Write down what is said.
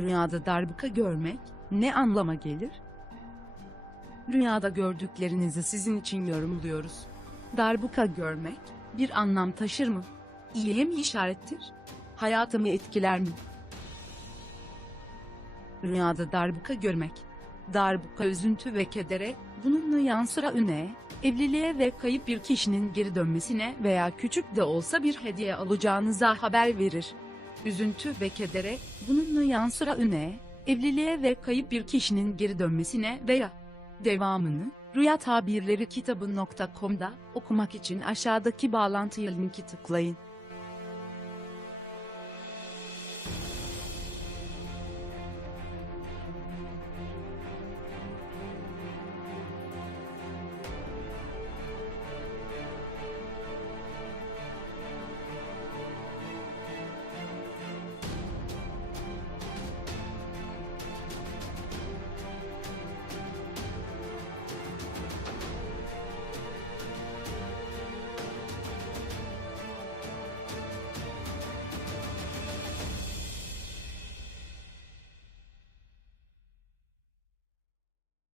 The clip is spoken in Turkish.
Rüyada darbuka görmek ne anlama gelir? Rüyada gördüklerinizi sizin için yorumluyoruz. Darbuka görmek bir anlam taşır mı? İyiye mi işarettir? Hayatımı etkiler mi? Rüyada darbuka görmek. Darbuka üzüntü ve kedere, bununla yansıra üne, evliliğe ve kayıp bir kişinin geri dönmesine veya küçük de olsa bir hediye alacağınıza haber verir. Üzüntü ve kedere, bununla yansıra üne, evliliğe ve kayıp bir kişinin geri dönmesine veya devamını Rüya Tabirleri kitabı.com'da okumak için aşağıdaki bağlantıya linki tıklayın.